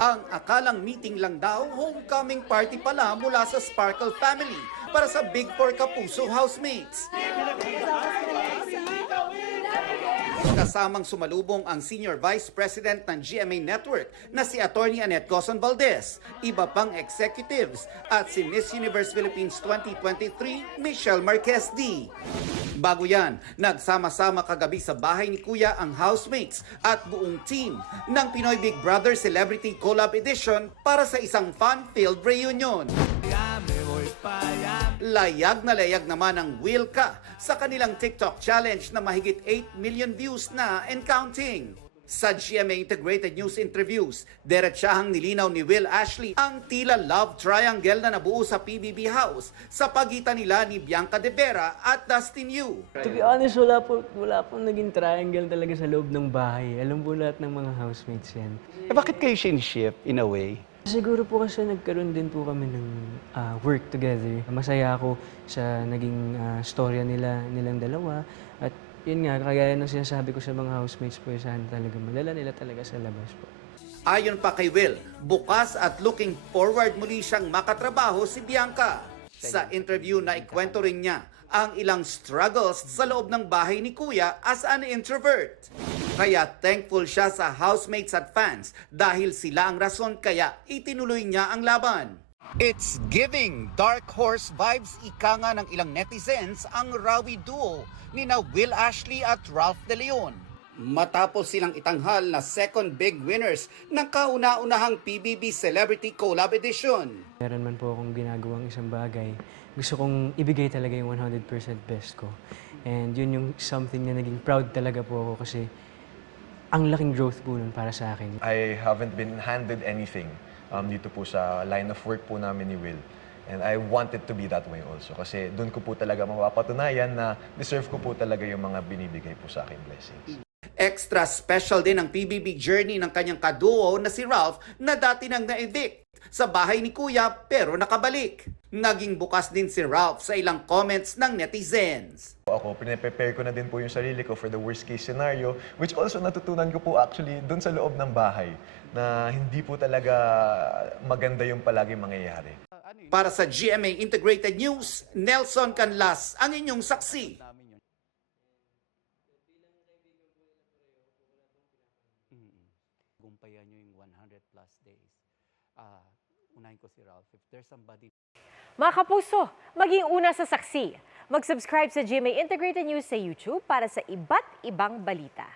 Ang akalang meeting lang daw, homecoming party pala mula sa Sparkle family para sa Big Four Kapuso housemates. Kasamang sumalubong ang Senior Vice President ng GMA Network na si Attorney Annette Coson Valdez, iba pang executives at si Miss Universe Philippines 2023 Michelle Marquez D. Bago yan, nagsama-sama kagabi sa bahay ni Kuya ang housemates at buong team ng Pinoy Big Brother Celebrity Collab Edition para sa isang fun-filled reunion. Layag na layag naman ang Wilka sa kanilang TikTok challenge na mahigit 8 million views na and counting. Sa GMA Integrated News interviews, diretsahang nilinaw ni Will Ashley ang tila love triangle na nabuo sa PBB House sa pagitan nila ni Bianca De Vera at Dustin Yu. To be honest, wala pong naging triangle talaga sa loob ng bahay. Alam po lahat ng mga housemates yan. Bakit kayo shift in a way? Siguro po kasi nagkaroon din po kami ng work together. Masaya ako sa naging storya nilang dalawa. At yun nga, kagaya ng sinasabi ko sa mga housemates po, sana talaga madala nila talaga sa labas po. Ayon pa kay Will, bukas at looking forward muli siyang makatrabaho si Bianca. Sa interview na ikwento rin niya ang ilang struggles sa loob ng bahay ni Kuya as an introvert. Kaya thankful siya sa housemates at fans dahil sila ang rason kaya itinuloy niya ang laban. It's giving dark horse vibes ika nga ng ilang netizens ang rawi duo ni na Will Ashley at Ralph De Leon. Matapos silang itanghal na second big winners ng kauna-unahang PBB Celebrity Collab Edition. Meron man po akong ginagawang isang bagay, gusto kong ibigay talaga yung 100% best ko. And yun yung something na naging proud talaga po ako kasi ang laking growth po nun para sa akin. I haven't been handed anything dito po sa line of work po namin ni Will. And I want it to be that way also. Kasi doon ko po talaga mapapatunayan na deserve ko po talaga yung mga binibigay po sa akin blessings. Extra special din ang PBB journey ng kanyang kaduo na si Ralph na dati nang na-evict sa bahay ni Kuya pero nakabalik. Naging bukas din si Ralph sa ilang comments ng netizens. Ako, prepare ko na din po yung sarili ko for the worst case scenario, which also natutunan ko po actually doon sa loob ng bahay na hindi po talaga maganda yung palagi mangyayari. Para sa GMA Integrated News, Nelson Canlas ang inyong saksi. Gumpayan nyo yung 100 plus days. Unahin ko si Ralph. If there's somebody... Mga kapuso, maging una sa saksi. Mag-subscribe sa GMA Integrated News sa YouTube para sa iba't ibang balita.